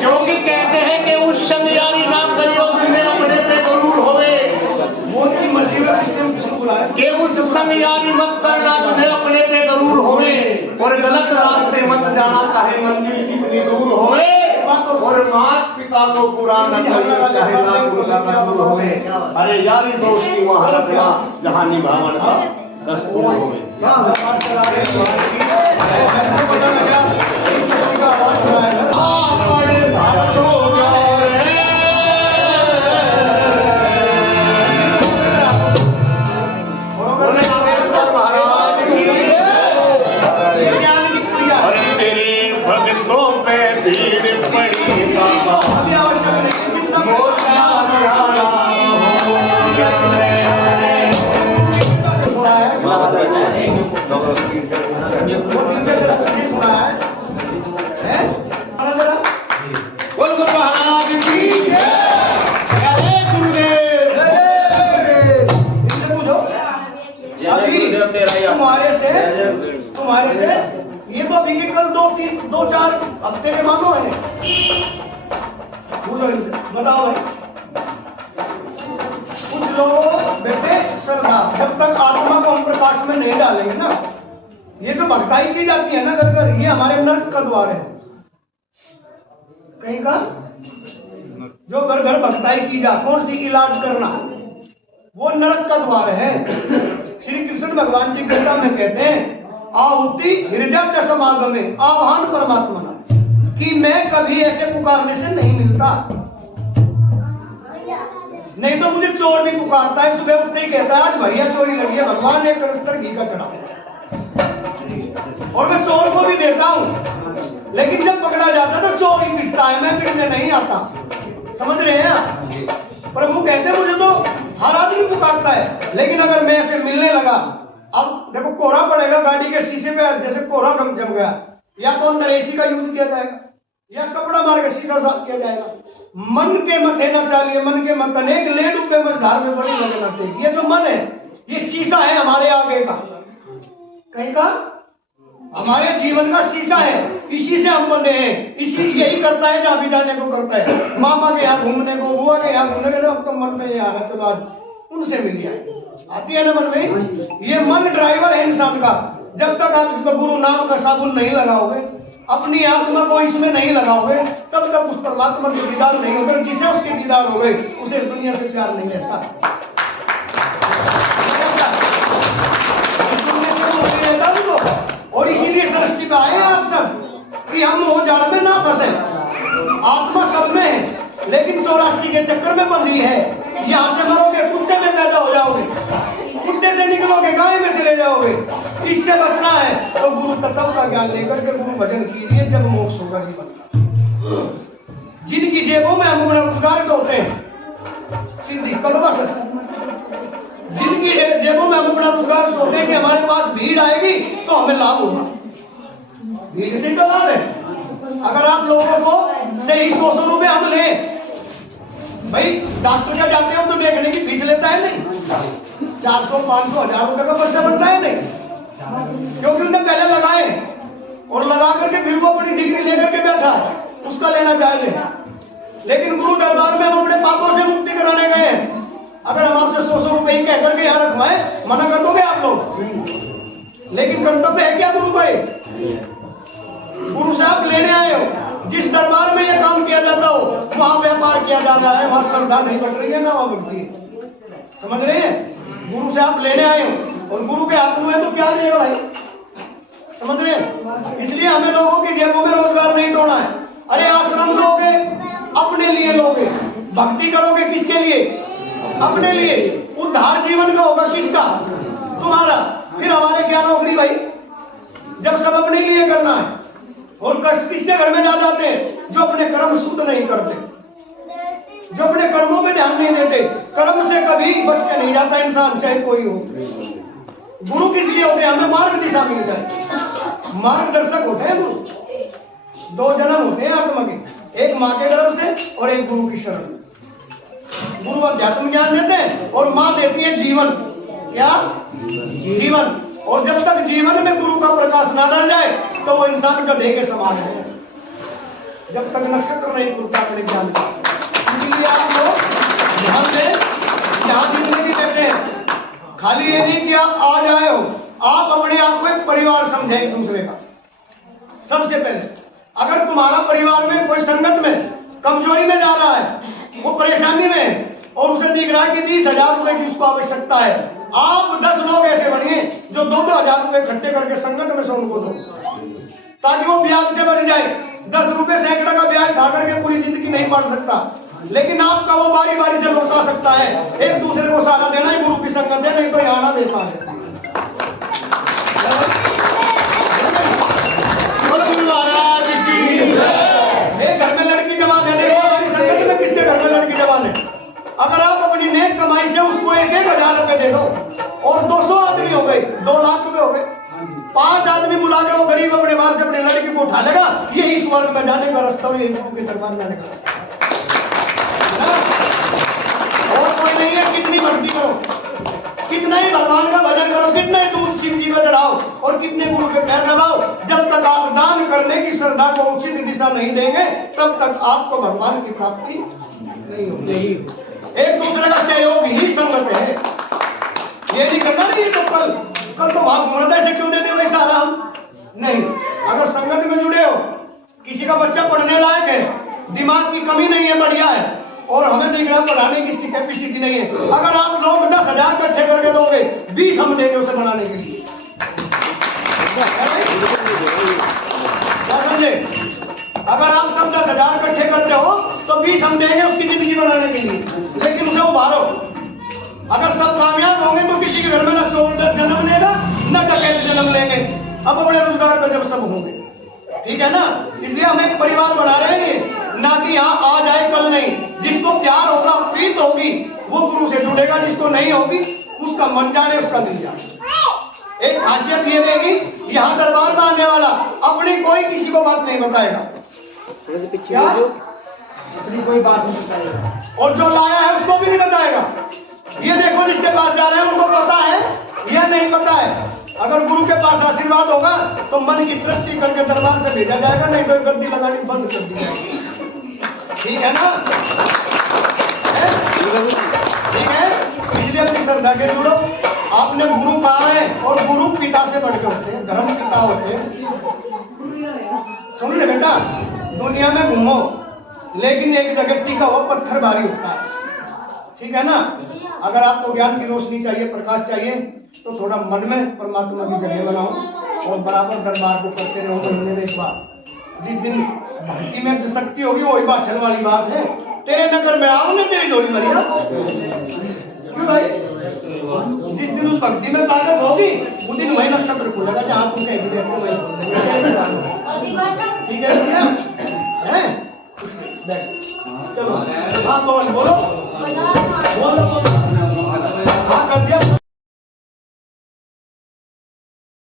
जो कि कहते हैं कि उस संग यारी ना करियो तुम्हें अपने पे जरूर होवे, की मर्जी में किसने बुलाया कि उस संग यारी मत करना तुम्हें अपने पे जरूर होवे, और गलत रास्ते मत जाना चाहे मंजिल कितनी दूर होवे, और माता पिता को बुरा न करियो चाहे लाख रुपया कसूर होवे। अरे यारी दोस्ती वहाँ रखना जहाँ निभावन का दस्तूर होवे। तुम्हारे से ये तो अभी कल 2-4 हफ्ते के मानो है। बताओ भाई, कुछ लोग बेटे सरदार जब तक आत्मा को हम प्रकाश में नहीं डालेंगे ना, ये जो भक्ताई की जाती है ना घर घर, ये हमारे नर्क का द्वार है। कहीं का जो घर घर भक्ताई की जा, कौन सी इलाज करना, वो नरक का द्वार है। श्री कृष्ण भगवान जी गीता में कहते हैं आहुति हृदय समागमे आह्वान परमात्मा, कि मैं कभी ऐसे पुकारने से नहीं मिलता। नहीं तो मुझे चोर भी पुकारता है, सुबह उठते ही कहता है आज भैया चोरी लगी है, भगवान ने कनस्तर घी का चढ़ा, और मैं चोर को भी देता हूं, लेकिन जब पकड़ा जाता है तो चोर ही पिटता है, मैं पिटने नहीं आता। समझ रहे हैं? प्रभु कहते हैं मुझे तो हर आदमी पुकारता है, लेकिन अगर मैं ऐसे मिलने लगा, अब देखो कोहरा पड़ेगा गाड़ी के शीशे पे, जैसे कोहरा जम गया, या तो अंदर एसी का यूज किया जाएगा या कपड़ा मार के शीशा साफ किया जाएगा। मन के मथे न चालिए मन के मत अनेक ले डूबे मझधार में बड़ी लगे न टेक। ये जो मन है ये शीशा है हमारे आगे का, कहीं का हमारे जीवन का शीशा है, इसी से हम बंधे हैं, इसी यही करता है जहाँ भी जाने को करता है, मामा के यहाँ घूमने को, बुआ के यहाँ घूमने को, अब तो मन में ये आ रहा चलो आज उनसे मिल जाए, आती है ना मन में। ये मन ड्राइवर है इंसान का। जब तक आप इसमें गुरु नाम का साबुन नहीं लगाओगे, अपनी आत्मा को इसमें नहीं लगाओगे, तब तक उस परमात्मा के दीदार नहीं होगा। जिसे उसके दीदार हो गए उसे इस दुनिया से प्यार नहीं रहता, और इसीलिए सृष्टि पे आए आप सब कि हम मोह जाल में ना फंसे। आत्मा सब में है, लेकिन 84 के चक्कर में बंधी है। यहाँ से मरोगे कुत्ते में पैदा हो जाओगे, कुत्ते से निकलोगे गाय में चले जाओगे। इससे बचना है तो गुरु तत्व का ज्ञान लेकर के गुरु भजन कीजिए, जब मोक्ष होगा जीवन का। जिनकी जेबों में हम अपना रोजगार ढोते हैं, सीधी कड़वा सच, जिनकी जेबों में हम अपना रोजगार ढोते हैं कि हमारे पास भीड़ आएगी तो हमें लाभ होगा, भीड़ से तो लाभ है। अगर आप लोगों को सही 100 रुपए हम ले, भाई डॉक्टर का जाते हो तो देखने की फीस लेता है नहीं, 400, 500, 1000 रुपए का पर्चा बनता है नहीं, क्योंकि उन्हें पहले लगाए और लगा करके फिर वो अपनी डिग्री लेकर के बैठा है, उसका लेना चाहिए। लेकिन गुरु दरबार में हम अपने पापों से मुक्ति कराने गए हैं। अगर हम आपसे 100 रुपए ही कह करके यहाँ रखवाए, मना कर दोगे आप लोग? लेकिन कर्तव्य है क्या गुरु का? गुरु से आप लेने आए हो, जिस दरबार में ये काम किया जाता हो वहां व्यापार किया जा रहा है, वहां श्रद्धा नहीं बढ़ रही है ना वहां बढ़ती है। समझ रहे हैं? गुरु से आप लेने आए हो और गुरु के हाथ में है तो क्या लेगा भाई? समझ रहे हैं? इसलिए हमें लोगों की जेबों में रोजगार नहीं तोड़ना है। अरे आश्रम लोगे अपने लिए लोगे, भक्ति करोगे किसके लिए? अपने लिए। उद्धार जीवन का होगा किसका? तुम्हारा। फिर हमारे क्या नौकरी भाई, जब सब अपने लिए करना है। और कष्ट किसके घर में जा जाते हैं? जो अपने कर्म शुद्ध नहीं करते, जो अपने कर्मों पे ध्यान नहीं देते। कर्म से कभी बच के नहीं जाता इंसान, चाहे कोई हो। गुरु किस लिए होते हैं? हमें मार्ग दिशा मिल जाए, मार्गदर्शक होते हैं गुरु। 2 जन्म होते हैं आत्मा के, एक माँ के गर्भ से और एक गुरु की शरण में। गुरु अध्यात्म ज्ञान देते हैं और माँ देती है जीवन। क्या? जीवन। और जब तक जीवन में गुरु का प्रकाश ना डल जाए तो वो इंसान गधे के समान है। जब तक नक्षत्र नहीं खुलता अपने ज्ञान का। इसलिए आप लोग ध्यान दें, यहाँ जितने भी बैठे हैं, खाली ये नहीं कि आप आ जाए हो, आप अपने आप को एक परिवार समझें एक दूसरे का। सबसे पहले अगर तुम्हारा परिवार में कोई संगत में कमजोरी में जा रहा है, वो परेशानी में है और उसे दिख रहा है कि 30,000 रुपए की उसको आवश्यकता है, आप 10 लोग ऐसे बनिए जो 2-2 हजार रुपए इकट्ठे करके संगत में से उनको दो, ताकि वो ब्याज से बच जाए। 10 रुपए सैकड़ा का ब्याज खा करके पूरी जिंदगी नहीं पढ़ सकता, लेकिन आपका वो बारी बारी से लौटा सकता है। एक दूसरे को सहारा देना ही गुरु की संगत है, नहीं तो यहाँ ना बेकार है। महाराज की एक घर में लड़की जवान है, देखो हमारी संगत में किसके घर में लड़की जवान है। अगर आप अपनी नेक कमाई से उसको 1-1 हजार रुपए दे दो और 200 आदमी हो गए, 2 लाख रुपए हो गए, 5 आदमी बुला के वो गरीब अपने बाहर से अपने लड़की को उठा लेगा, यही स्वर्ग में जाने का रास्ता, यही गुरु के दरबार जाने का रास्ता और कोई नहीं है। कितनी भक्ति करो, कितना ही भगवान का भजन करो, कितना ही दूध शिव जी में चढ़ाओ और कितने गुरु के पैर दबाओ, जब तक आप दान करने की श्रद्धा को उचित दिशा नहीं देंगे तब तक आपको भगवान की प्राप्ति नहीं होगी। एक दूसरे का सहयोग ही संगत है। ये नहीं करना नहीं तो कल तो आप मुर्दा से क्यों देते भाई सारा हम नहीं। अगर संगत में जुड़े हो, किसी का बच्चा पढ़ने लायक है, दिमाग की कमी नहीं है, बढ़िया है, और हमें दिख रहा पढ़ाने की इसकी कैपेसिटी नहीं है, अगर आप लोग 10,000 इकट्ठे करके दोगे, 20 हम देंगे उसे बनाने के लिए। क्या समझे? अगर आप सब 10,000 इकट्ठे करते हो तो 20 हम देंगे उसकी जिंदगी बनाने के लिए, लेकिन उसे उभारो। अगर सब कामयाब होंगे तो किसी के घर में ना चोर जन्म लेगा ना डकैत जन्म लेंगे, अब अपने रोजगार पे जब सब होंगे, ठीक है ना। इसलिए हम एक परिवार बना रहे हैं, ना कि यहाँ आ जाए कल नहीं। जिसको प्यार होगा, प्रीत होगी, वो गुरु से जुड़ेगा, जिसको नहीं होगी उसका मन जाने उसका दिल जाने। एक खासियत ये रहेगी, यहाँ दरबार में आने वाला अपनी कोई किसी को बात नहीं बताएगा, क्या अपनी कोई बात नहीं बताएगा, और जो लाया है उसको भी नहीं बताएगा। ये देखो जिसके पास जा रहे हैं उनको पता है या नहीं पता है। अगर गुरु के पास आशीर्वाद होगा तो मन की तृप्ति करके दरबार से भेजा जाएगा, नहीं तो गद्दी लगानी बंद कर दी जाएगी। ठीक है ना? ठीक है, इसलिए अपनी श्रद्धा से जुड़ो। आपने गुरु कहा है और गुरु पिता से बढ़ के होते हैं, धर्म पिता होते हैं। सुन ले बेटा, दुनिया में घूमो लेकिन एक जगह टिका हुआ पत्थर भारी होता है, ठीक है ना। अगर आपको ज्ञान की रोशनी चाहिए, प्रकाश चाहिए, तो थोड़ा मन में परमात्मा की जगह बनाओ और बराबर दरबार को करते रहो महीने में एक बार। जिस दिन भक्ति में शक्ति होगी वही बाछन वाली बात है। तेरे नगर में आओ ना तेरी जोड़ी मरिया, क्यों भाई? जिस दिन उस भक्ति में ताकत होगी उस दिन वही नक्षत्र खुलेगा जहाँ तुम कहेंगे देखो वही। ठीक है, चलो हाँ बोलो।